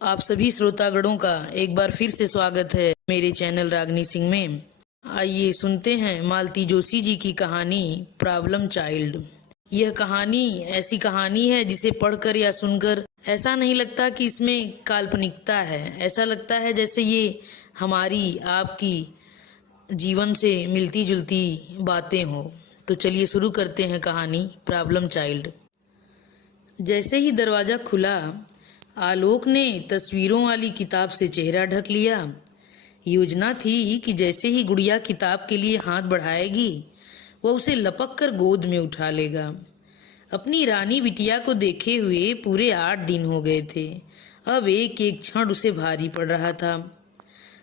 आप सभी श्रोतागणों का एक बार फिर से स्वागत है मेरे चैनल रागनी सिंह में। आइए सुनते हैं मालती जोशी जी की कहानी प्रॉब्लम चाइल्ड। यह कहानी ऐसी कहानी है जिसे पढ़कर या सुनकर ऐसा नहीं लगता कि इसमें काल्पनिकता है। ऐसा लगता है जैसे ये हमारी आपकी जीवन से मिलती जुलती बातें हो। तो चलिए शुरू करते हैं कहानी प्रॉब्लम चाइल्ड। जैसे ही दरवाजा खुला, आलोक ने तस्वीरों वाली किताब से चेहरा ढक लिया। योजना थी कि जैसे ही गुड़िया किताब के लिए हाथ बढ़ाएगी, वह उसे लपक कर गोद में उठा लेगा। अपनी रानी बिटिया को देखे हुए पूरे 8 दिन हो गए थे। अब एक एक क्षण उसे भारी पड़ रहा था।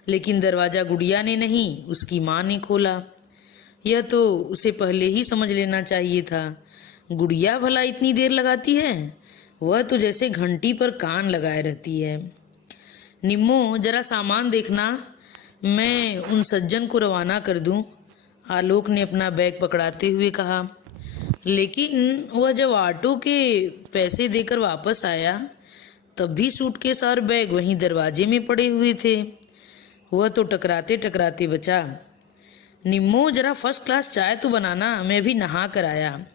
लेकिन दरवाजा गुड़िया ने नहीं, उसकी माँ ने खोला। यह तो उसे पहले ही समझ लेना चाहिए था। गुड़िया भला इतनी देर लगाती है? वह तो जैसे घंटी पर कान लगाए रहती है। निम्मो, जरा सामान देखना, मैं उन सज्जन को रवाना कर दूं, आलोक ने अपना बैग पकड़ाते हुए कहा। लेकिन वह जब ऑटो के पैसे देकर वापस आया, तब भी सूटकेस और बैग वहीं दरवाजे में पड़े हुए थे। वह तो टकराते टकराते बचा। निम्मो, जरा फर्स्ट क्लास चाय तो बनाना, मैं भी नहा कर आया।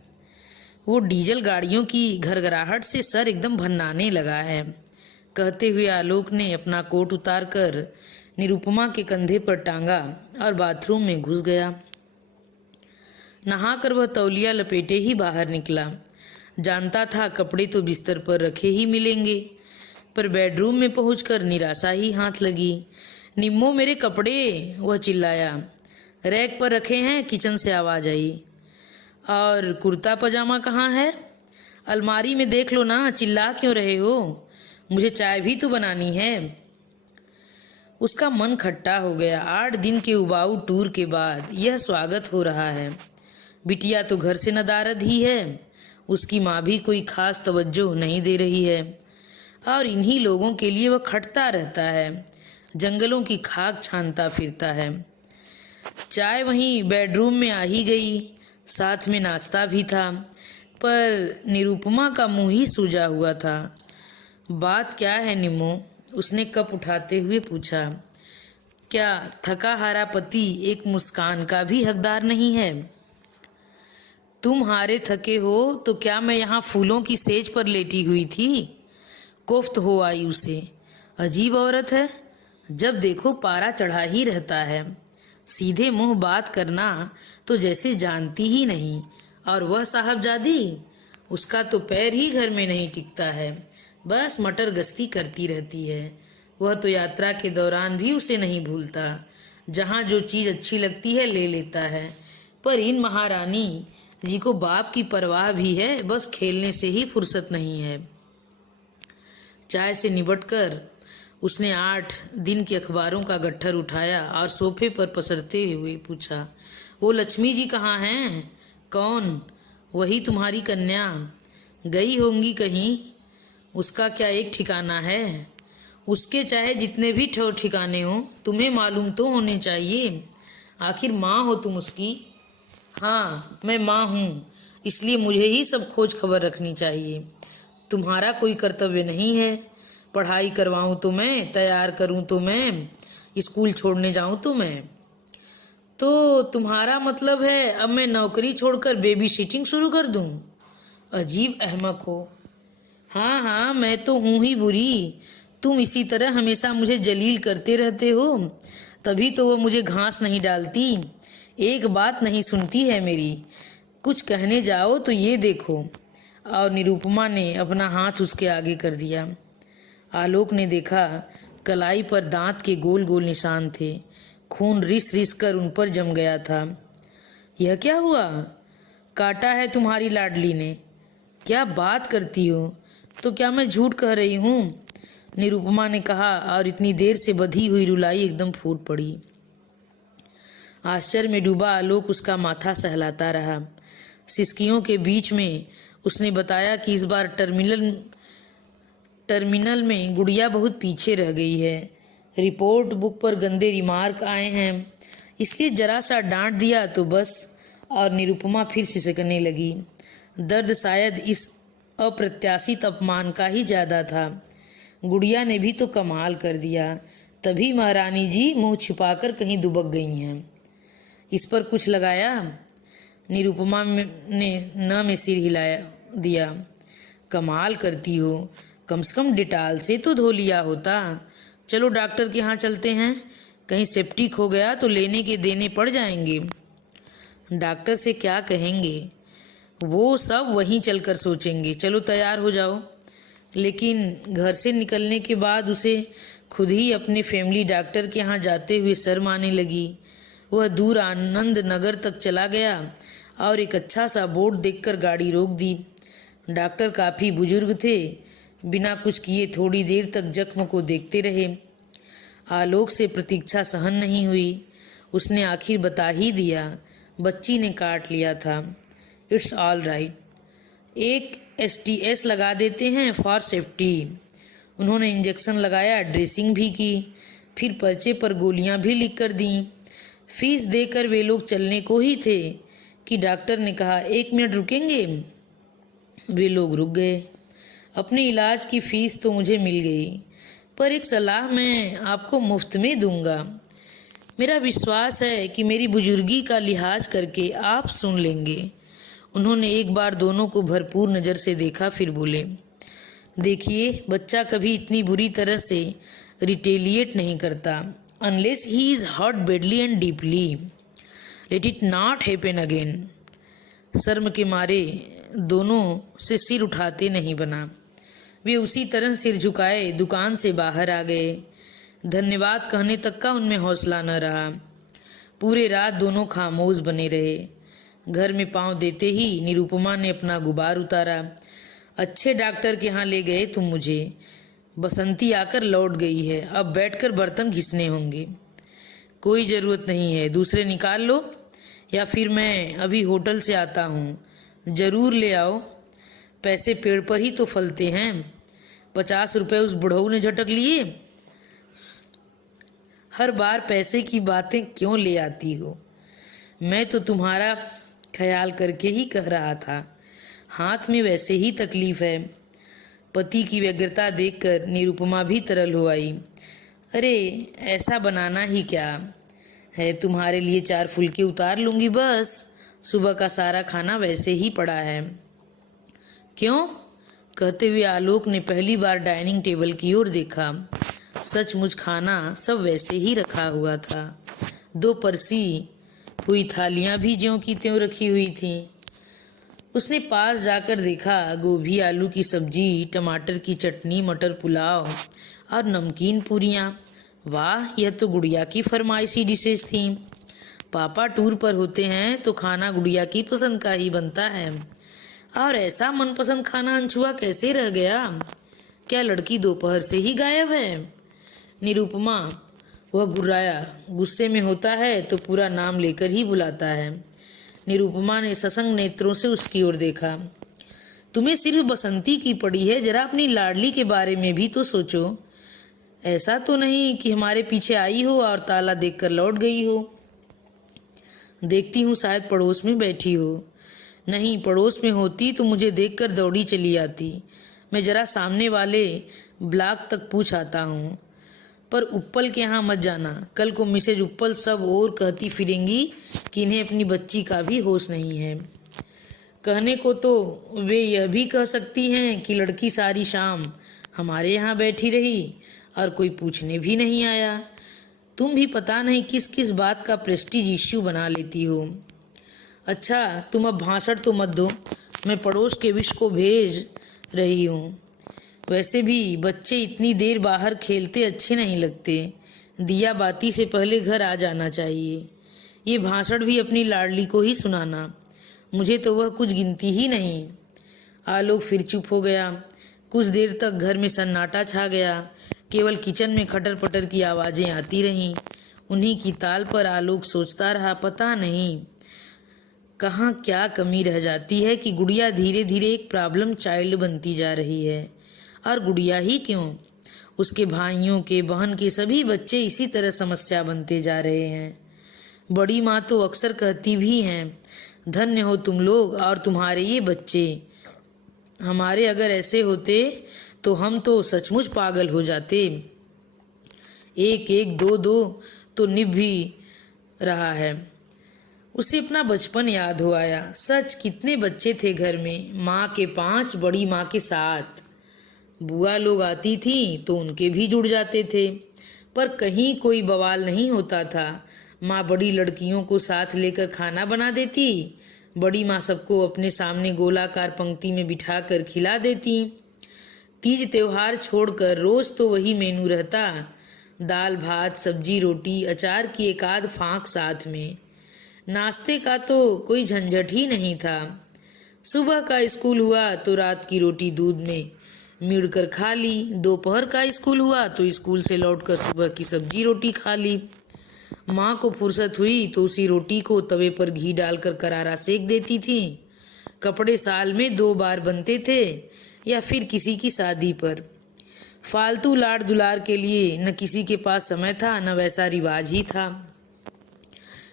वो डीजल गाड़ियों की घरघराहट से सर एकदम भन्नाने लगा है, कहते हुए आलोक ने अपना कोट उतारकर निरुपमा के कंधे पर टांगा और बाथरूम में घुस गया। नहाकर वह तौलिया लपेटे ही बाहर निकला। जानता था कपड़े तो बिस्तर पर रखे ही मिलेंगे, पर बेडरूम में पहुंचकर निराशा ही हाथ लगी। निम्मो, मेरे कपड़े, वह चिल्लाया। रैक पर रखे हैं, किचन से आवाज आई। और कुर्ता पजामा कहाँ है? अलमारी में देख लो ना, चिल्ला क्यों रहे हो? मुझे चाय भी तो बनानी है। उसका मन खट्टा हो गया। 8 दिन के उबाऊ टूर के बाद यह स्वागत हो रहा है। बिटिया तो घर से नदारद ही है, उसकी माँ भी कोई खास तवज्जो नहीं दे रही है, और इन्हीं लोगों के लिए वह खटता रहता है, जंगलों की खाक छानता फिरता है। चाय वहीं बेडरूम में आ ही गई, साथ में नाश्ता भी था, पर निरुपमा का मुंह ही सूजा हुआ था। बात क्या है निम्मो? उसने कप उठाते हुए पूछा। क्या थका हारा पति एक मुस्कान का भी हकदार नहीं है? तुम हारे थके हो तो क्या मैं यहाँ फूलों की सेज पर लेटी हुई थी? कोफ्त हो आई उसे। अजीब औरत है, जब देखो पारा चढ़ा ही रहता है। सीधे मुंह बात करना तो जैसे जानती ही नहीं। और वह साहबजादी, उसका तो पैर ही घर में नहीं टिकता है, बस मटर गश्ती करती रहती है। वह तो यात्रा के दौरान भी उसे नहीं भूलता। जहाँ जो चीज अच्छी लगती है ले लेता है। पर इन महारानी जी को बाप की परवाह भी है, बस खेलने से ही फुर्सत नहीं है। चाय से निबटकर उसने 8 दिन के अखबारों का गट्ठर उठाया और सोफे पर पसरते हुए पूछा। वो लक्ष्मी जी कहाँ हैं? कौन? वही तुम्हारी कन्या। गई होंगी कहीं, उसका क्या एक ठिकाना है? उसके चाहे जितने भी ठिकाने हो, तुम्हें मालूम तो होने चाहिए। आखिर माँ हो तुम उसकी। हाँ, मैं माँ हूँ, इसलिए मुझे ही सब खोज खबर रखनी चाहिए। तुम्हारा कोई कर्तव्य नहीं है। पढ़ाई करवाऊं तो मैं, तैयार करूं तो मैं, स्कूल छोड़ने जाऊं तो मैं। तो तुम्हारा मतलब है अब मैं नौकरी छोड़कर बेबी सिटिंग शुरू कर दूं? अजीब अहमक हो। हाँ हाँ, मैं तो हूं ही बुरी। तुम इसी तरह हमेशा मुझे जलील करते रहते हो, तभी तो वो मुझे घास नहीं डालती, एक बात नहीं सुनती है मेरी। कुछ कहने जाओ तो ये देखो। और निरुपमा ने अपना हाथ उसके आगे कर दिया। आलोक ने देखा, कलाई पर दांत के गोल गोल निशान थे। खून रिस रिस कर उन पर जम गया था। यह क्या हुआ? काटा है तुम्हारी लाडली ने? क्या बात करती हो? तो क्या मैं झूठ कह रही हूँ? निरुपमा ने कहा, और इतनी देर से बधी हुई रुलाई एकदम फूट पड़ी। आश्चर्य में डूबा आलोक उसका माथा सहलाता रहा। सिसकियों के बीच में उसने बताया कि इस बार टर्मिनल में गुड़िया बहुत पीछे रह गई है। रिपोर्ट बुक पर गंदे रिमार्क आए हैं, इसलिए जरा सा डांट दिया तो बस। और निरुपमा फिर सिसकने लगी। दर्द शायद इस अप्रत्याशित अपमान का ही ज्यादा था। गुड़िया ने भी तो कमाल कर दिया। तभी महारानी जी मुंह छिपाकर कहीं दुबक गई हैं। इस पर कुछ लगाया? निरुपमा ने न में सिर हिलाया दिया। कमाल करती हो, कम से कम डिटाल से तो धो लिया होता। चलो डॉक्टर के यहाँ चलते हैं, कहीं सेप्टिक हो गया तो लेने के देने पड़ जाएंगे। डॉक्टर से क्या कहेंगे, वो सब वहीं चलकर सोचेंगे। चलो तैयार हो जाओ। लेकिन घर से निकलने के बाद उसे खुद ही अपने फैमिली डॉक्टर के यहाँ जाते हुए शर्म आने लगी। वह दूर आनंद नगर तक चला गया और एक अच्छा सा बोर्ड देखकर गाड़ी रोक दी। डॉक्टर काफ़ी बुजुर्ग थे। बिना कुछ किए थोड़ी देर तक जख्म को देखते रहे। आलोक से प्रतीक्षा सहन नहीं हुई। उसने आखिर बता ही दिया, बच्ची ने काट लिया था। इट्स ऑल राइट, एक STS लगा देते हैं फॉर सेफ्टी। उन्होंने इंजेक्शन लगाया, ड्रेसिंग भी की, फिर पर्चे पर गोलियां भी लिख कर दी। फीस देकर वे लोग चलने को ही थे कि डॉक्टर ने कहा, 1 मिनट रुकेंगे? वे लोग रुक गए। अपने इलाज की फीस तो मुझे मिल गई, पर एक सलाह मैं आपको मुफ्त में दूंगा। मेरा विश्वास है कि मेरी बुजुर्गी का लिहाज करके आप सुन लेंगे। उन्होंने एक बार दोनों को भरपूर नज़र से देखा, फिर बोले, देखिए, बच्चा कभी इतनी बुरी तरह से रिटेलिएट नहीं करता unless he is hurt badly and deeply. Let it not happen again. शर्म के मारे दोनों से सिर उठाते नहीं बना। वे उसी तरह सिर झुकाए दुकान से बाहर आ गए। धन्यवाद कहने तक का उनमें हौसला न रहा। पूरे रात दोनों खामोश बने रहे। घर में पांव देते ही निरुपमा ने अपना गुबार उतारा। अच्छे डॉक्टर के यहाँ ले गए तुम मुझे। बसंती आकर लौट गई है, अब बैठकर बर्तन घिसने होंगे। कोई ज़रूरत नहीं है, दूसरे निकाल लो, या फिर मैं अभी होटल से आता हूँ। ज़रूर ले आओ, पैसे पेड़ पर ही तो फलते हैं। 50 रुपए उस बुढ़ऊ ने झटक लिए। हर बार पैसे की बातें क्यों ले आती हो? मैं तो तुम्हारा ख्याल करके ही कह रहा था। हाथ में वैसे ही तकलीफ है। पति की व्यग्रता देखकर निरुपमा भी तरल हो आई। अरे ऐसा बनाना ही क्या है, तुम्हारे लिए 4 फुलके उतार लूंगी बस। सुबह का सारा खाना वैसे ही पड़ा है। क्यों? कहते हुए आलोक ने पहली बार डाइनिंग टेबल की ओर देखा। सचमुच खाना सब वैसे ही रखा हुआ था। 2 परसी हुई थालियां भी ज्यों की त्यों रखी हुई थीं। उसने पास जाकर देखा, गोभी आलू की सब्जी, टमाटर की चटनी, मटर पुलाव और नमकीन पूरियाँ। वाह, यह तो गुड़िया की फरमाइशी डिशेज थीं। पापा टूर पर होते हैं तो खाना गुड़िया की पसंद का ही बनता है। और ऐसा मनपसंद खाना अनछुआ कैसे रह गया? क्या लड़की दोपहर से ही गायब है? निरुपमा, वह गुर्राया। गुस्से में होता है तो पूरा नाम लेकर ही बुलाता है। निरुपमा ने सशंक नेत्रों से उसकी ओर देखा। तुम्हें सिर्फ बसंती की पड़ी है, जरा अपनी लाडली के बारे में भी तो सोचो। ऐसा तो नहीं कि हमारे पीछे आई हो और ताला देखकर लौट गई हो। देखती हूँ शायद पड़ोस में बैठी हो। नहीं, पड़ोस में होती तो मुझे देखकर दौड़ी चली आती। मैं जरा सामने वाले ब्लॉक तक पूछ आता हूँ। पर उप्पल के यहाँ मत जाना, कल को मिसेज उप्पल सब और कहती फिरेंगी कि इन्हें अपनी बच्ची का भी होश नहीं है। कहने को तो वे यह भी कह सकती हैं कि लड़की सारी शाम हमारे यहाँ बैठी रही और कोई पूछने भी नहीं आया। तुम भी पता नहीं किस किस बात का प्रेस्टीज इश्यू बना लेती हो। अच्छा, तुम अब भाषण तो मत दो, मैं पड़ोस के विष को भेज रही हूँ। वैसे भी बच्चे इतनी देर बाहर खेलते अच्छे नहीं लगते। दिया बाती से पहले घर आ जाना चाहिए। ये भाषण भी अपनी लाडली को ही सुनाना, मुझे तो वह कुछ गिनती ही नहीं। आलोक फिर चुप हो गया। कुछ देर तक घर में सन्नाटा छा गया। केवल किचन में खटर पटर की आवाज़ें आती रहीं। उन्हीं की ताल पर आलोक सोचता रहा, पता नहीं कहाँ क्या कमी रह जाती है कि गुड़िया धीरे धीरे एक प्रॉब्लम चाइल्ड बनती जा रही है। और गुड़िया ही क्यों, उसके भाइयों के, बहन के सभी बच्चे इसी तरह समस्या बनते जा रहे हैं। बड़ी माँ तो अक्सर कहती भी हैं, धन्य हो तुम लोग और तुम्हारे ये बच्चे। हमारे अगर ऐसे होते तो हम तो सचमुच पागल हो जाते। एक एक दो दो तो निभ भी रहा है। उसे अपना बचपन याद हो आया। सच कितने बच्चे थे घर में, माँ के 5, बड़ी माँ के 7। बुआ लोग आती थी तो उनके भी जुड़ जाते थे, पर कहीं कोई बवाल नहीं होता था। माँ बड़ी लड़कियों को साथ लेकर खाना बना देती। बड़ी माँ सबको अपने सामने गोलाकार पंक्ति में बिठाकर खिला देती। तीज त्योहार छोड़कर रोज तो वही मेनू रहता, दाल भात सब्जी रोटी अचार की एक आध फाँक साथ में। नाश्ते का तो कोई झंझट ही नहीं था। सुबह का स्कूल हुआ तो रात की रोटी दूध में मिड़ कर खा ली। दोपहर का स्कूल हुआ तो स्कूल से लौटकर सुबह की सब्जी रोटी खा ली। माँ को फुर्सत हुई तो उसी रोटी को तवे पर घी डालकर करारा सेक देती थी। कपड़े साल में 2 बार बनते थे, या फिर किसी की शादी पर। फालतू लाड़ दुलार के लिए न किसी के पास समय था, न वैसा रिवाज ही था।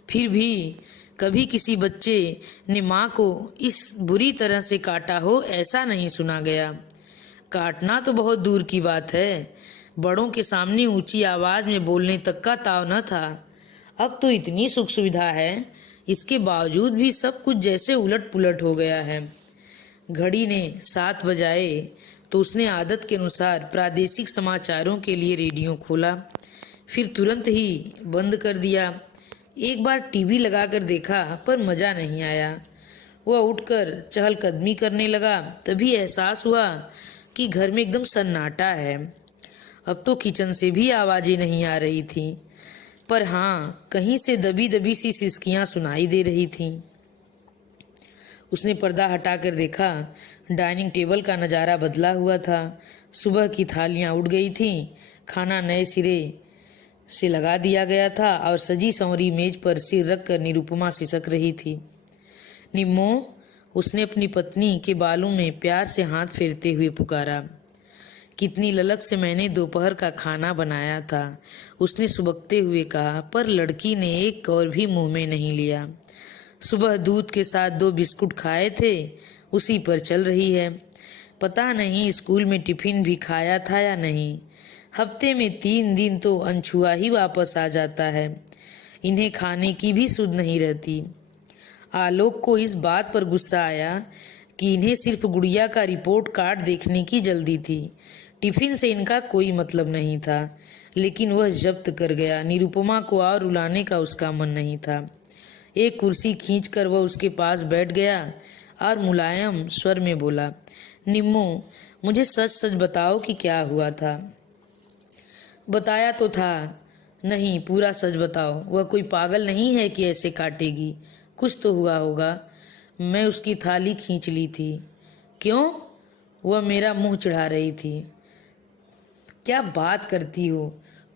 फिर भी कभी किसी बच्चे ने माँ को इस बुरी तरह से काटा हो, ऐसा नहीं सुना गया। काटना तो बहुत दूर की बात है, बड़ों के सामने ऊंची आवाज में बोलने तक का ताव न था। अब तो इतनी सुख सुविधा है, इसके बावजूद भी सब कुछ जैसे उलट पुलट हो गया है। घड़ी ने 7 बजाए तो उसने आदत के अनुसार प्रादेशिक समाचारों के लिए रेडियो खोला, फिर तुरंत ही बंद कर दिया। एक बार टीवी लगाकर देखा पर मज़ा नहीं आया। वह उठकर चहलकदमी करने लगा, तभी एहसास हुआ कि घर में एकदम सन्नाटा है। अब तो किचन से भी आवाज़ें नहीं आ रही थीं, पर हाँ, कहीं से दबी दबी सी सिसकियाँ सुनाई दे रही थीं। उसने पर्दा हटाकर देखा, डाइनिंग टेबल का नज़ारा बदला हुआ था। सुबह की थालियाँ उठ गई थीं, खाना नए सिरे से लगा दिया गया था और सजी संवरी मेज पर सिर रखकर निरुपमा सिसक रही थी। निम्मो, उसने अपनी पत्नी के बालों में प्यार से हाथ फेरते हुए पुकारा। कितनी ललक से मैंने दोपहर का खाना बनाया था, उसने सुबकते हुए कहा, पर लड़की ने एक कौर भी मुंह में नहीं लिया। सुबह दूध के साथ 2 बिस्कुट खाए थे, उसी पर चल रही है। पता नहीं स्कूल में टिफिन भी खाया था या नहीं। हफ्ते में 3 दिन तो अनछुआ ही वापस आ जाता है। इन्हें खाने की भी सुध नहीं रहती। आलोक को इस बात पर गुस्सा आया कि इन्हें सिर्फ गुड़िया का रिपोर्ट कार्ड देखने की जल्दी थी। टिफिन से इनका कोई मतलब नहीं था, लेकिन वह जब्त कर गया। निरुपमा को और रुलाने का उसका मन नहीं था। एक कुर्सी खींचकर वह उसके पास बैठ गया और मुलायम स्वर में बोला, निम्मो, मुझे सच सच बताओ कि क्या हुआ था। बताया तो था। नहीं, पूरा सच बताओ। वह कोई पागल नहीं है कि ऐसे काटेगी। कुछ तो हुआ होगा। मैं उसकी थाली खींच ली थी। क्यों? वह मेरा मुंह चढ़ा रही थी। क्या बात करती हो?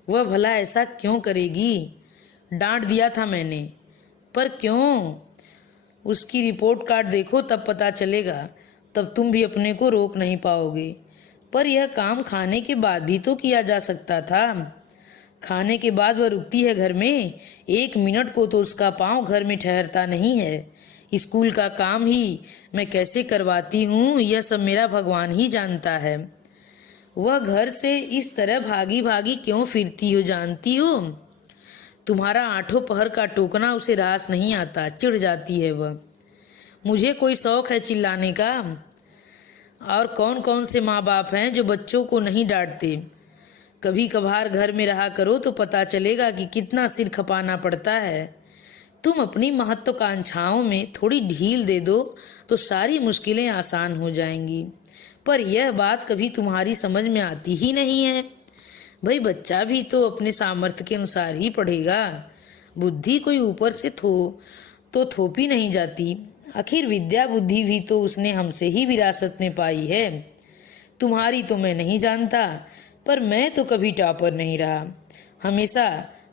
वह भला ऐसा क्यों करेगी? डांट दिया था मैंने। पर क्यों? उसकी रिपोर्ट कार्ड देखो तब पता चलेगा। तब तुम भी अपने को रोक नहीं पाओगे। पर यह काम खाने के बाद भी तो किया जा सकता था। खाने के बाद वह रुकती है घर में? 1 मिनट को तो उसका पाँव घर में ठहरता नहीं है। स्कूल का काम ही मैं कैसे करवाती हूँ, यह सब मेरा भगवान ही जानता है। वह घर से इस तरह भागी भागी क्यों फिरती हो जानती हो? तुम्हारा 8 पहर का टोकना उसे रास नहीं आता, चिढ़ जाती है वह। मुझे कोई शौक है चिल्लाने का? और कौन कौन से माँ बाप हैं जो बच्चों को नहीं डांटते? कभी कभार घर में रहा करो तो पता चलेगा कि कितना सिर खपाना पड़ता है। तुम अपनी महत्वाकांक्षाओं में थोड़ी ढील दे दो तो सारी मुश्किलें आसान हो जाएंगी। पर यह बात कभी तुम्हारी समझ में आती ही नहीं है। भाई, बच्चा भी तो अपने सामर्थ्य के अनुसार ही पढ़ेगा। बुद्धि कोई ऊपर से थोपी नहीं जाती। आखिर विद्या बुद्धि भी तो उसने हमसे ही विरासत में पाई है। तुम्हारी तो मैं नहीं जानता, पर मैं तो कभी टॉपर नहीं रहा। हमेशा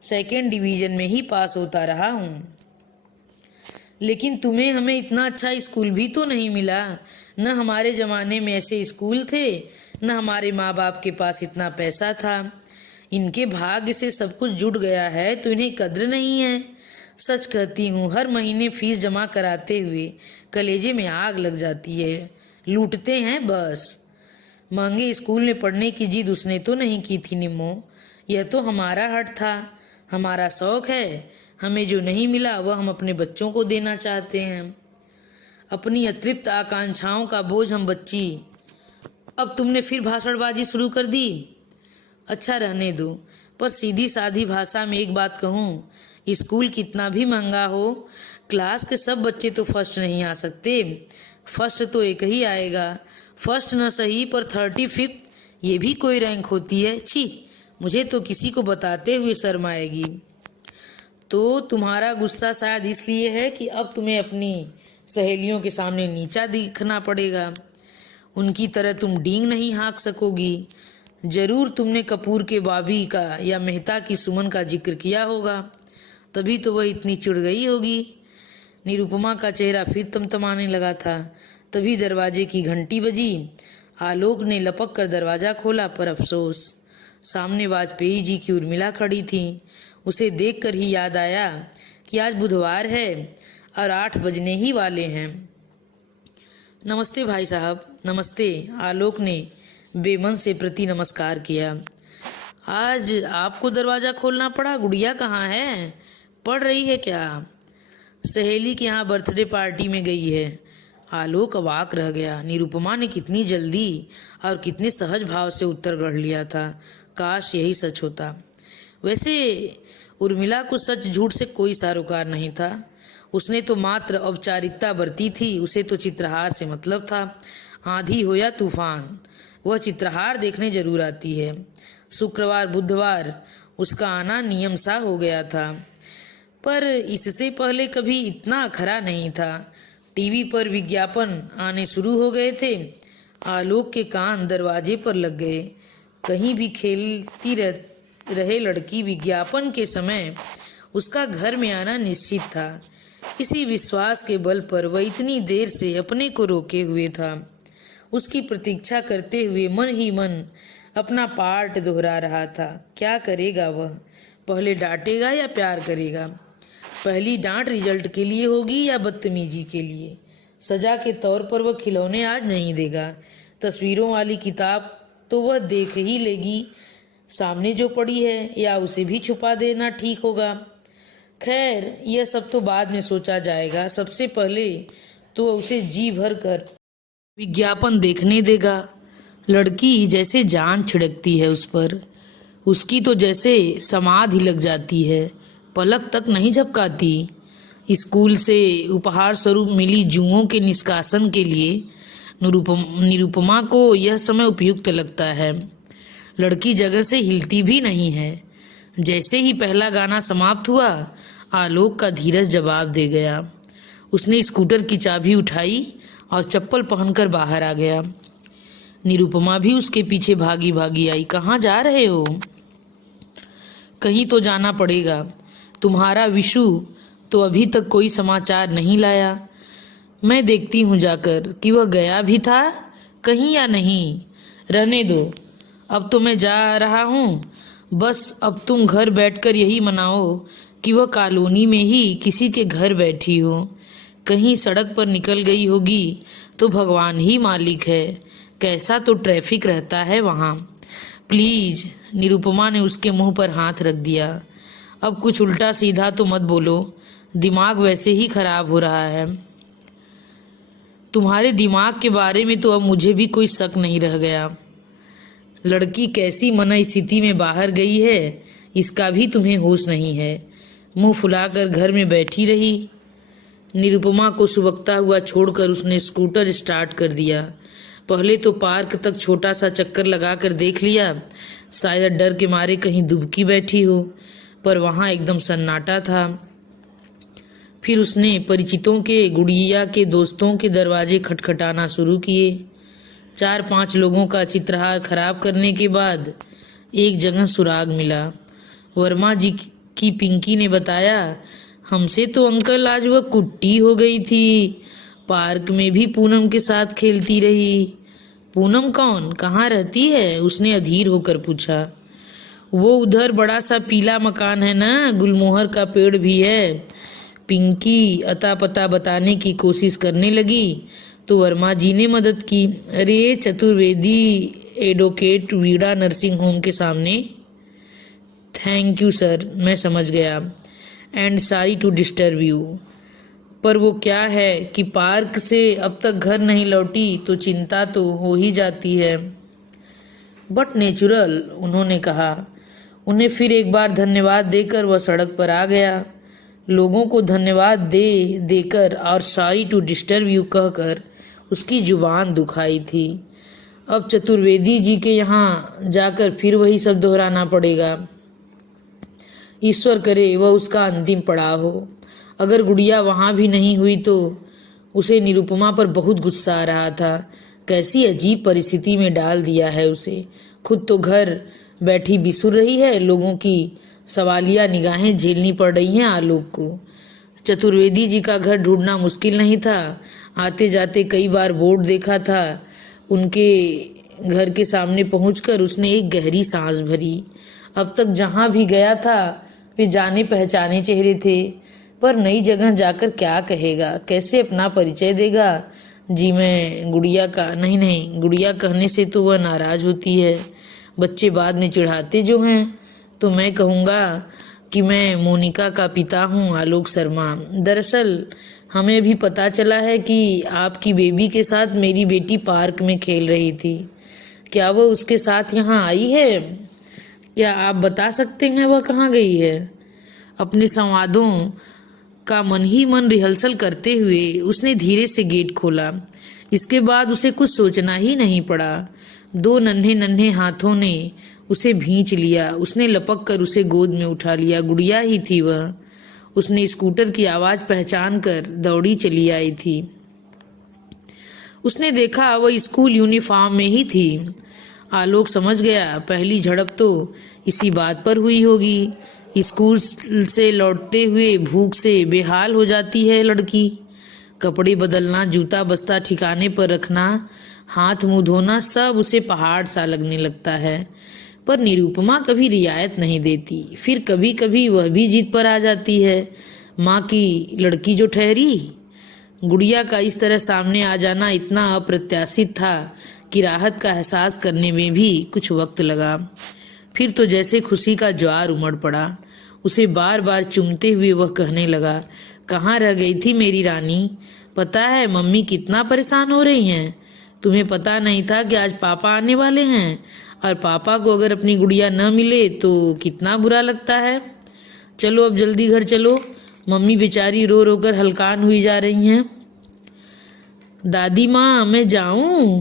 2nd डिवीजन में ही पास होता रहा हूँ। लेकिन तुम्हें हमें इतना अच्छा स्कूल भी तो नहीं मिला। न हमारे ज़माने में ऐसे स्कूल थे, न हमारे माँ बाप के पास इतना पैसा था। इनके भाग्य से सब कुछ जुट गया है तो इन्हें कद्र नहीं है। सच कहती हूँ, हर महीने फीस जमा कराते हुए कलेजे में आग लग जाती है। लूटते हैं बस। महंगे स्कूल में पढ़ने की जिद उसने तो नहीं की थी निम्मो, यह तो हमारा हट था, हमारा शौक है। हमें जो नहीं मिला वह हम अपने बच्चों को देना चाहते हैं। अपनी अतृप्त आकांक्षाओं का बोझ हम बच्ची। अब तुमने फिर भाषणबाजी शुरू कर दी। अच्छा रहने दो, पर सीधी साधी भाषा में एक बात कहूँ, स्कूल कितना भी महंगा हो, क्लास के सब बच्चे तो फर्स्ट नहीं आ सकते। फर्स्ट तो एक ही आएगा, फर्स्ट न सही पर 35th ये भी कोई रैंक होती है। छी, मुझे तो किसी को बताते हुए शर्म आएगी। तो तुम्हारा गुस्सा शायद इसलिए है कि अब तुम्हें अपनी सहेलियों के सामने नीचा दिखना पड़ेगा। उनकी तरह तुम डींग नहीं हाँक सकोगी। जरूर तुमने कपूर के बाबी का या मेहता की सुमन का जिक्र किया होगा, तभी तो वह इतनी चिढ़ गई होगी। निरुपमा का चेहरा फिर तमतमाने लगा था। तभी दरवाजे की घंटी बजी। आलोक ने लपक कर दरवाजा खोला, पर अफसोस, सामने वाजपेयी जी की उर्मिला खड़ी थी। उसे देखकर ही याद आया कि आज बुधवार है और 8 बजने ही वाले हैं। नमस्ते भाई साहब। नमस्ते। आलोक ने बेमन से प्रति नमस्कार किया। आज आपको दरवाजा खोलना पड़ा? गुड़िया कहाँ है? पढ़ रही है क्या? सहेली के यहाँ बर्थडे पार्टी में गई है। आलोक अवाक रह गया। निरुपमा ने कितनी जल्दी और कितने सहज भाव से उत्तर गढ़ लिया था। काश यही सच होता। वैसे उर्मिला को सच झूठ से कोई सरोकार नहीं था। उसने तो मात्र औपचारिकता बरती थी। उसे तो चित्रहार से मतलब था। आंधी हो या तूफान, वह चित्रहार देखने जरूर आती है। शुक्रवार बुधवार उसका आना नियम सा हो गया था, पर इससे पहले कभी इतना अखरा नहीं था। टीवी पर विज्ञापन आने शुरू हो गए थे। आलोक के कान दरवाजे पर लग गए। कहीं भी खेलती रहे लड़की विज्ञापन के समय उसका घर में आना निश्चित था। इसी विश्वास के बल पर वह इतनी देर से अपने को रोके हुए था। उसकी प्रतीक्षा करते हुए मन ही मन अपना पार्ट दोहरा रहा था। क्या करेगा वह? पहले डांटेगा या प्यार करेगा? पहली डांट रिजल्ट के लिए होगी या बदतमीजी के लिए? सजा के तौर पर वह खिलौने आज नहीं देगा। तस्वीरों वाली किताब तो वह देख ही लेगी सामने जो पड़ी है, या उसे भी छुपा देना ठीक होगा। खैर, यह सब तो बाद में सोचा जाएगा। सबसे पहले तो उसे जी भर कर विज्ञापन देखने देगा। लड़की जैसे जान छिड़कती है उस पर। उसकी तो जैसे समाधि लग जाती है, पलक तक नहीं झपकाती। स्कूल से उपहार स्वरूप मिली जुओं के निष्कासन के लिए निरुपमा को यह समय उपयुक्त लगता है। लड़की जगह से हिलती भी नहीं है। जैसे ही पहला गाना समाप्त हुआ, आलोक का धीरज जवाब दे गया। उसने स्कूटर की चाबी उठाई और चप्पल पहनकर बाहर आ गया। निरुपमा भी उसके पीछे भागी भागी आई। कहाँ जा रहे हो? कहीं तो जाना पड़ेगा। तुम्हारा विशु तो अभी तक कोई समाचार नहीं लाया। मैं देखती हूँ जाकर कि वह गया भी था कहीं या नहीं। रहने दो, अब तो मैं जा रहा हूँ। बस अब तुम घर बैठकर यही मनाओ कि वह कॉलोनी में ही किसी के घर बैठी हो। कहीं सड़क पर निकल गई होगी तो भगवान ही मालिक है। कैसा तो ट्रैफिक रहता है वहाँ। प्लीज। निरुपमा ने उसके मुंह पर हाथ रख दिया। अब कुछ उल्टा सीधा तो मत बोलो, दिमाग वैसे ही खराब हो रहा है। तुम्हारे दिमाग के बारे में तो अब मुझे भी कोई शक नहीं रह गया। लड़की कैसी मन स्थिति में बाहर गई है इसका भी तुम्हें होश नहीं है। मुंह फुलाकर घर में बैठी रही। निरुपमा को सुबकता हुआ छोड़कर उसने स्कूटर स्टार्ट कर दिया। पहले तो पार्क तक छोटा सा चक्कर लगाकर देख लिया, शायद डर के मारे कहीं दुबकी बैठी हो, पर वहाँ एकदम सन्नाटा था। फिर उसने परिचितों के, गुड़िया के दोस्तों के दरवाजे खटखटाना शुरू किए। 4-5 लोगों का चित्रहार खराब करने के बाद एक जगह सुराग मिला। वर्मा जी की पिंकी ने बताया, हमसे तो अंकल आज वह कुट्टी हो गई थी। पार्क में भी पूनम के साथ खेलती रही। पूनम कौन? कहाँ रहती है? उसने अधीर होकर पूछा। वो उधर बड़ा सा पीला मकान है ना, गुलमोहर का पेड़ भी है। पिंकी अता पता बताने की कोशिश करने लगी, तो वर्मा जी ने मदद की। अरे चतुर्वेदी एडवोकेट वीड़ा नर्सिंग होम के सामने। थैंक यू सर, मैं समझ गया। And sorry to disturb you. पर वो क्या है कि पार्क से अब तक घर नहीं लौटी तो चिंता तो हो ही जाती है। बट नेचुरल, उन्होंने कहा। उन्हें फिर एक बार धन्यवाद देकर वह सड़क पर आ गया। लोगों को धन्यवाद देकर और सॉरी टू डिस्टर्ब यू कहकर उसकी जुबान दुखाई थी। अब चतुर्वेदी जी के यहाँ जाकर फिर वही सब दोहराना पड़ेगा। ईश्वर करे वह उसका अंतिम पड़ाव हो। अगर गुड़िया वहाँ भी नहीं हुई तो। उसे निरुपमा पर बहुत गुस्सा आ रहा था। कैसी अजीब परिस्थिति में डाल दिया है उसे। खुद तो घर बैठी बिसुर रही है, लोगों की सवालिया निगाहें झेलनी पड़ रही हैं आलोक को। चतुर्वेदी जी का घर ढूंढना मुश्किल नहीं था। आते जाते कई बार बोर्ड देखा था। उनके घर के सामने पहुंचकर उसने एक गहरी सांस भरी। अब तक जहां भी गया था वे जाने पहचाने चेहरे थे, पर नई जगह जाकर क्या कहेगा, कैसे अपना परिचय देगा। जी मैं गुड़िया का नहीं, गुड़िया कहने से तो वह नाराज होती है। बच्चे बाद में चिढ़ाते जो हैं। तो मैं कहूँगा कि मैं मोनिका का पिता हूँ, आलोक शर्मा। दरअसल हमें भी पता चला है कि आपकी बेबी के साथ मेरी बेटी पार्क में खेल रही थी। क्या वह उसके साथ यहाँ आई है? क्या आप बता सकते हैं वह कहाँ गई है? अपने संवादों का मन ही मन रिहर्सल करते हुए उसने धीरे से गेट खोला। इसके बाद उसे कुछ सोचना ही नहीं पड़ा। दो नन्हे नन्हे हाथों ने उसे भींच लिया। उसने लपक कर उसे गोद में उठा लिया। गुड़िया ही थी वह। उसने स्कूटर की आवाज पहचान कर दौड़ी चली आई थी। उसने देखा वह स्कूल यूनिफॉर्म में ही थी। आलोक समझ गया पहली झड़प तो इसी बात पर हुई होगी। स्कूल से लौटते हुए भूख से बेहाल हो जाती है लड़की। कपड़े बदलना, जूता बस्ता ठिकाने पर रखना, हाथ मुंह धोना, सब उसे पहाड़ सा लगने लगता है। पर निरुपमा कभी रियायत नहीं देती। फिर कभी कभी वह भी जिद पर आ जाती है। माँ की लड़की जो ठहरी। गुड़िया का इस तरह सामने आ जाना इतना अप्रत्याशित था कि राहत का एहसास करने में भी कुछ वक्त लगा। फिर तो जैसे खुशी का ज्वार उमड़ पड़ा। उसे बार बार चूमते हुए वह कहने लगा, कहाँ रह गई थी मेरी रानी? पता है मम्मी कितना परेशान हो रही हैं। तुम्हें पता नहीं था कि आज पापा आने वाले हैं, और पापा को अगर अपनी गुड़िया न मिले तो कितना बुरा लगता है। चलो अब जल्दी घर चलो, मम्मी बेचारी रो रो कर हलकान हुई जा रही हैं। दादी माँ मैं जाऊं?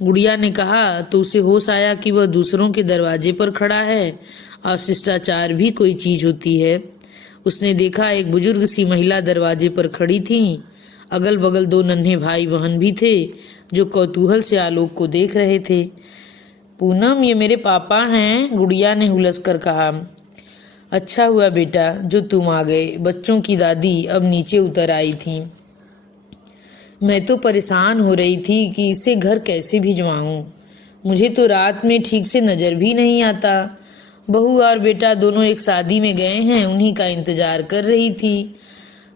गुड़िया ने कहा तो उसे होश आया कि वह दूसरों के दरवाजे पर खड़ा है और शिष्टाचार भी कोई चीज होती है। उसने देखा एक बुजुर्ग सी महिला दरवाजे पर खड़ी थी। अगल बगल दो नन्हे भाई बहन भी थे जो कौतूहल से आलोक को देख रहे थे। पूनम ये मेरे पापा हैं, गुड़िया ने हुलस कर कहा। अच्छा हुआ बेटा जो तुम आ गए। बच्चों की दादी अब नीचे उतर आई थी। मैं तो परेशान हो रही थी कि इसे घर कैसे भिजवाऊं। मुझे तो रात में ठीक से नजर भी नहीं आता। बहू और बेटा दोनों एक शादी में गए हैं, उन्हीं का इंतजार कर रही थी।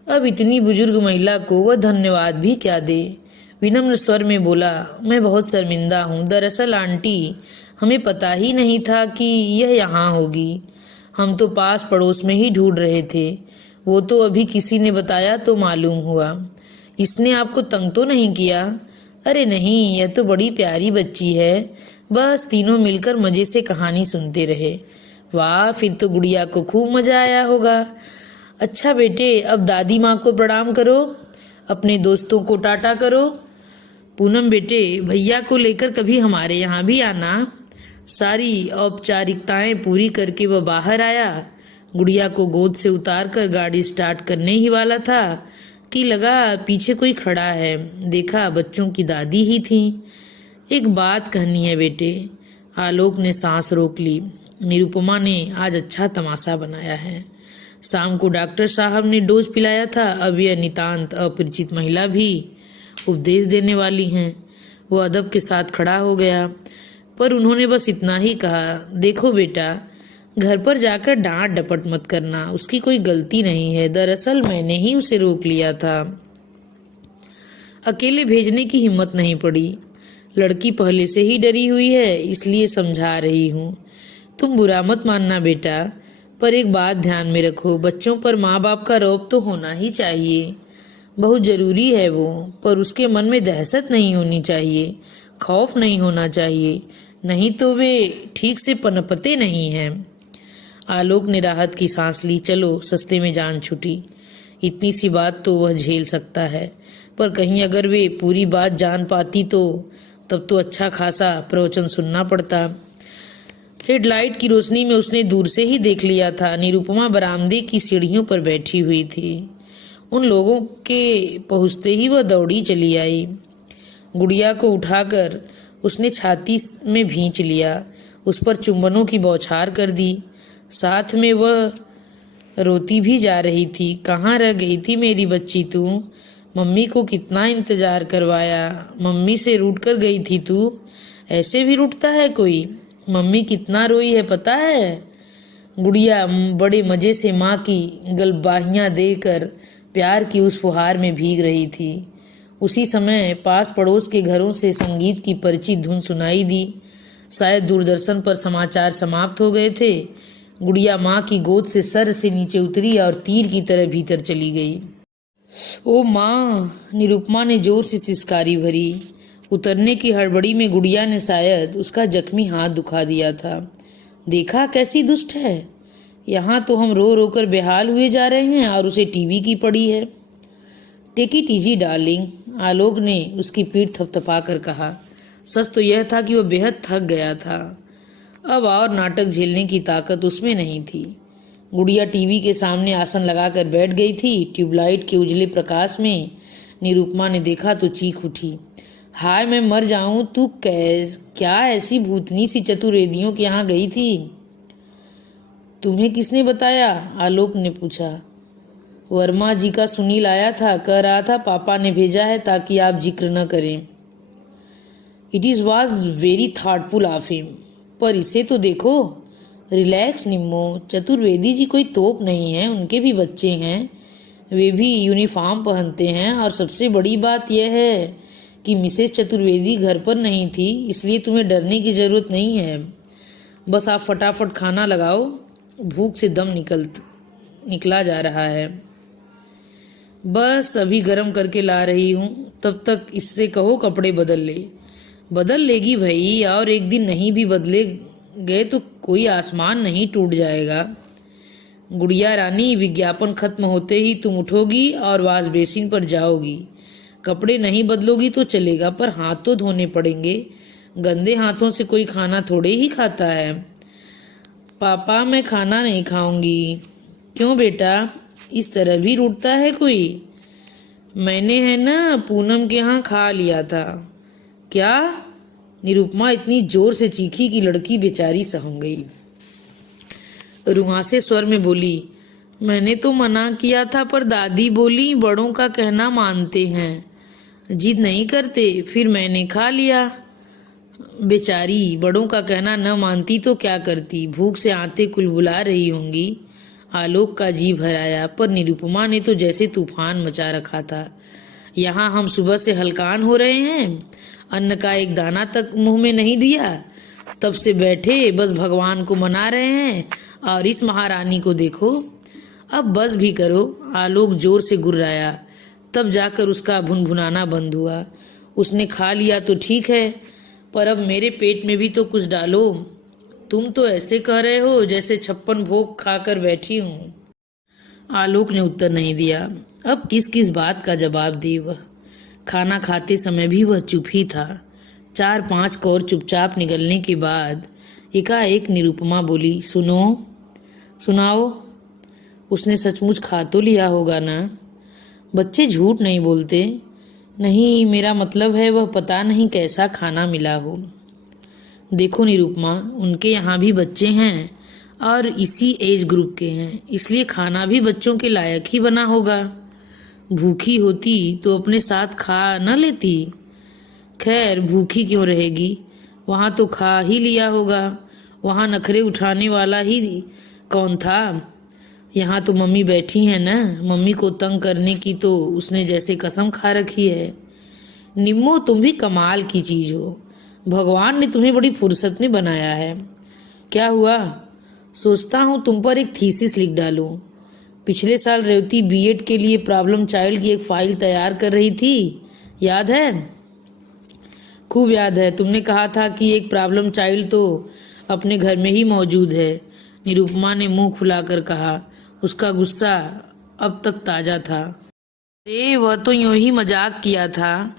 अब इतनी बुजुर्ग महिला को वह धन्यवाद भी क्या दे। विनम्र स्वर में बोला, मैं बहुत शर्मिंदा हूँ। दरअसल आंटी हमें पता ही नहीं था कि यह यहाँ होगी। हम तो पास पड़ोस में ही ढूंढ रहे थे। वो तो अभी किसी ने बताया तो मालूम हुआ। इसने आपको तंग तो नहीं किया? अरे नहीं, यह तो बड़ी प्यारी बच्ची है। बस तीनों मिलकर मजे से कहानी सुनते रहे। वाह, फिर तो गुड़िया को खूब मजा आया होगा। अच्छा बेटे अब दादी माँ को प्रणाम करो, अपने दोस्तों को टाटा करो। पूनम बेटे भैया को लेकर कभी हमारे यहाँ भी आना। सारी औपचारिकताएं पूरी करके वह बाहर आया। गुड़िया को गोद से उतारकर गाड़ी स्टार्ट करने ही वाला था कि लगा पीछे कोई खड़ा है। देखा बच्चों की दादी ही थी। एक बात कहनी है बेटे। आलोक ने सांस रोक ली। निरुपमा ने आज अच्छा तमाशा बनाया है। शाम को डॉक्टर साहब ने डोज पिलाया था, अब यह नितांत अपरिचित महिला भी उपदेश देने वाली हैं। वो अदब के साथ खड़ा हो गया, पर उन्होंने बस इतना ही कहा, देखो बेटा घर पर जाकर डांट डपट मत करना, उसकी कोई गलती नहीं है। दरअसल मैंने ही उसे रोक लिया था। अकेले भेजने की हिम्मत नहीं पड़ी। लड़की पहले से ही डरी हुई है, इसलिए समझा रही हूँ। तुम बुरा मत मानना बेटा, पर एक बात ध्यान में रखो, बच्चों पर माँ बाप का रौब तो होना ही चाहिए। बहुत जरूरी है वो, पर उसके मन में दहशत नहीं होनी चाहिए, खौफ नहीं होना चाहिए, नहीं तो वे ठीक से पनपते नहीं हैं। आलोक ने राहत की सांस ली। चलो, सस्ते में जान छूटी। इतनी सी बात तो वह झेल सकता है, पर कहीं अगर वे पूरी बात जान पाती तो तब तो अच्छा खासा प्रवचन सुनना पड़ता। हेडलाइट की रोशनी में उसने दूर से ही देख लिया था। निरुपमा बरामदे की सीढ़ियों पर बैठी हुई थी। उन लोगों के पहुंचते ही वह दौड़ी चली आई। गुड़िया को उठाकर उसने छाती में भींच लिया, उस पर चुंबनों की बौछार कर दी। साथ में वह रोती भी जा रही थी। कहाँ रह गई थी मेरी बच्ची तू? मम्मी को कितना इंतजार करवाया, मम्मी से रूठ कर गई थी तू। ऐसे भी रूठता है कोई? मम्मी कितना रोई है पता है? गुड़िया बड़े मजे से माँ की गलबाहियाँ देकर प्यार की उस फुहार में भीग रही थी। उसी समय पास पड़ोस के घरों से संगीत की परिचित धुन सुनाई दी। शायद दूरदर्शन पर समाचार समाप्त हो गए थे। गुड़िया माँ की गोद से सर से नीचे उतरी और तीर की तरह भीतर चली गई। ओ माँ! निरुपमा ने जोर से सिसकारी भरी। उतरने की हड़बड़ी में गुड़िया ने शायद उसका जख्मी हाथ दुखा दिया था। देखा कैसी दुष्ट है। यहाँ तो हम रो रो कर बेहाल हुए जा रहे हैं और उसे टीवी की पड़ी है। टेक इट इजी डार्लिंग, आलोक ने उसकी पीठ थपथपा कर कहा। सच तो यह था कि वह बेहद थक गया था। अब और नाटक झेलने की ताकत उसमें नहीं थी। गुड़िया टीवी के सामने आसन लगाकर बैठ गई थी। ट्यूबलाइट के उजले प्रकाश में निरुपमा ने देखा तो चीख उठी। हाय मैं मर जाऊं, तू क्या ऐसी भूतनी सी चतुर्वेदियों के यहाँ गई थी? तुम्हें किसने बताया? आलोक ने पूछा। वर्मा जी का सुनील आया था, कह रहा था पापा ने भेजा है ताकि आप जिक्र न करें। It is was very thoughtful of him, पर इसे तो देखो। रिलैक्स निम्मो, चतुर्वेदी जी कोई तोप नहीं है, उनके भी बच्चे हैं, वे भी यूनिफॉर्म पहनते हैं। और सबसे बड़ी बात यह है कि मिसेस चतुर्वेदी घर पर नहीं थी, इसलिए तुम्हें डरने की जरूरत नहीं है। बस आप फटाफट खाना लगाओ, भूख से दम निकला जा रहा है। बस अभी गर्म करके ला रही हूँ, तब तक इससे कहो कपड़े बदल ले। बदल लेगी भाई, और एक दिन नहीं भी बदले गए तो कोई आसमान नहीं टूट जाएगा। गुड़िया रानी, विज्ञापन खत्म होते ही तुम उठोगी और वॉश बेसिन पर जाओगी। कपड़े नहीं बदलोगी तो चलेगा, पर हाथ तो धोने पड़ेंगे। गंदे हाथों से कोई खाना थोड़े ही खाता है। पापा मैं खाना नहीं खाऊंगी। क्यों बेटा, इस तरह भी रूठता है कोई? मैंने है ना पूनम के यहाँ खा लिया था। क्या? निरुपमा इतनी जोर से चीखी कि लड़की बेचारी सहम गई। रुहासे स्वर में बोली, मैंने तो मना किया था, पर दादी बोली बड़ों का कहना मानते हैं, जिद नहीं करते, फिर मैंने खा लिया। बेचारी, बड़ों का कहना न मानती तो क्या करती? भूख से आंतें कुलबुला रही होंगी। आलोक का जी भर आया, पर निरुपमा ने तो जैसे तूफान मचा रखा था। यहाँ हम सुबह से हलकान हो रहे हैं, अन्न का एक दाना तक मुंह में नहीं दिया, तब से बैठे बस भगवान को मना रहे हैं, और इस महारानी को देखो। अब बस भी करो। आलोक जोर से गुर्राया, तब जाकर उसका भुनभुनाना बंद हुआ। उसने खा लिया तो ठीक है, पर अब मेरे पेट में भी तो कुछ डालो। तुम तो ऐसे कह रहे हो जैसे 56 भोग खाकर बैठी हूँ। आलोक ने उत्तर नहीं दिया। अब किस किस बात का जवाब दे वह? खाना खाते समय भी वह चुप ही था। 4-5 कौर चुपचाप निगलने के बाद एकाएक निरुपमा बोली, सुनाओ। उसने सचमुच खा तो लिया होगा ना? बच्चे झूठ नहीं बोलते। नहीं, मेरा मतलब है वह पता नहीं कैसा खाना मिला हो। देखो निरुपमा, उनके यहाँ भी बच्चे हैं और इसी एज ग्रुप के हैं, इसलिए खाना भी बच्चों के लायक ही बना होगा। भूखी होती तो अपने साथ खा न लेती। खैर, भूखी क्यों रहेगी, वहाँ तो खा ही लिया होगा। वहाँ नखरे उठाने वाला ही कौन था? यहाँ तो मम्मी बैठी है ना, मम्मी को तंग करने की तो उसने जैसे कसम खा रखी है। निम्मो, तुम भी कमाल की चीज हो। भगवान ने तुम्हें बड़ी फुर्सत में बनाया है। क्या हुआ? सोचता हूँ तुम पर एक थीसिस लिख डालूं। पिछले साल रेवती बीएड के लिए प्रॉब्लम चाइल्ड की एक फाइल तैयार कर रही थी, याद है? खूब याद है। तुमने कहा था कि एक प्रॉब्लम चाइल्ड तो अपने घर में ही मौजूद है। निरुपमा ने मुंह फुलाकर कहा। उसका गुस्सा अब तक ताजा था। अरे वह तो यूं ही मजाक किया था,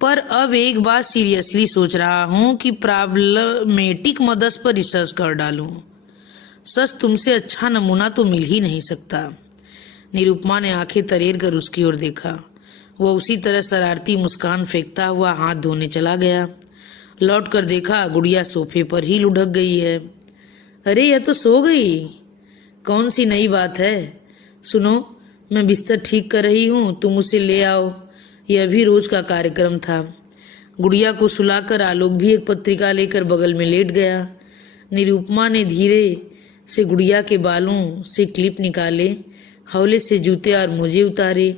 पर अब एक बात सीरियसली सोच रहा हूँ कि प्रॉब्लमेटिक मदर्स पर रिसर्च कर डालूं। सच, तुमसे अच्छा नमूना तो मिल ही नहीं सकता। निरुपमा ने आंखें तरेर कर उसकी ओर देखा। वह उसी तरह शरारती मुस्कान फेंकता हुआ हाथ धोने चला गया। लौट कर देखा, गुड़िया सोफे पर ही लुढ़क गई है। अरे यह तो सो गई। कौन सी नई बात है? सुनो, मैं बिस्तर ठीक कर रही हूँ, तुम उसे ले आओ। यह भी रोज का कार्यक्रम था। गुड़िया को सुलाकर आलोक भी एक पत्रिका लेकर बगल में लेट गया। निरुपमा ने धीरे से गुड़िया के बालों से क्लिप निकाले, हौले से जूते और मोजे उतारे,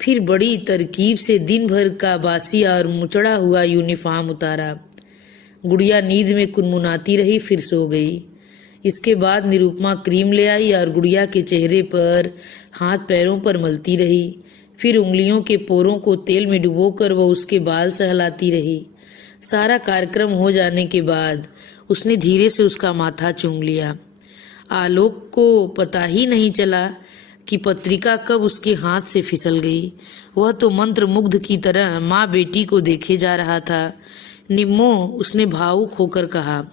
फिर बड़ी तरकीब से दिन भर का बासी और मुचड़ा हुआ यूनिफॉर्म उतारा। गुड़िया नींद में कुनमुनाती रही, फिर सो गई। इसके बाद निरुपमा क्रीम ले आई और गुड़िया के चेहरे पर, हाथ पैरों पर मलती रही। फिर उंगलियों के पोरों को तेल में डुबोकर वह उसके बाल सहलाती रही। सारा कार्यक्रम हो जाने के बाद उसने धीरे से उसका माथा चूम लिया। आलोक को पता ही नहीं चला कि पत्रिका कब उसके हाथ से फिसल गई। वह तो मंत्रमुग्ध की तरह माँ बेटी को देखे जा रहा था। निम्मो, उसने भावुक होकर कहा,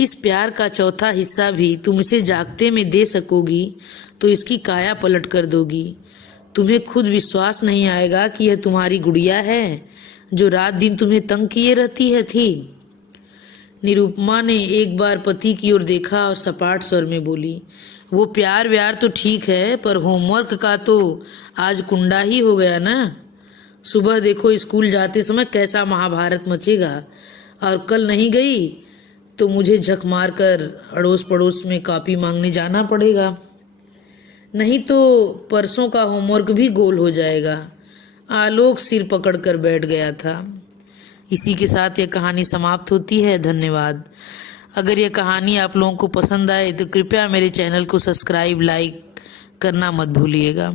इस प्यार का चौथा हिस्सा भी तुम इसे जागते में दे सकोगी तो इसकी काया पलट कर दोगी। तुम्हें खुद विश्वास नहीं आएगा कि यह तुम्हारी गुड़िया है जो रात दिन तुम्हें तंग किए रहती है थी। निरुपमा ने एक बार पति की ओर देखा और सपाट स्वर में बोली, वो प्यार व्यार तो ठीक है, पर होमवर्क का तो आज कुंडा ही हो गया ना। सुबह देखो स्कूल जाते समय कैसा महाभारत मचेगा, और कल नहीं गई तो मुझे झक मार कर अड़ोस पड़ोस में कॉपी मांगने जाना पड़ेगा, नहीं तो परसों का होमवर्क भी गोल हो जाएगा। आलोक सिर पकड़कर बैठ गया था। इसी के साथ यह कहानी समाप्त होती है। धन्यवाद। अगर यह कहानी आप लोगों को पसंद आए तो कृपया मेरे चैनल को सब्सक्राइब, लाइक करना मत भूलिएगा।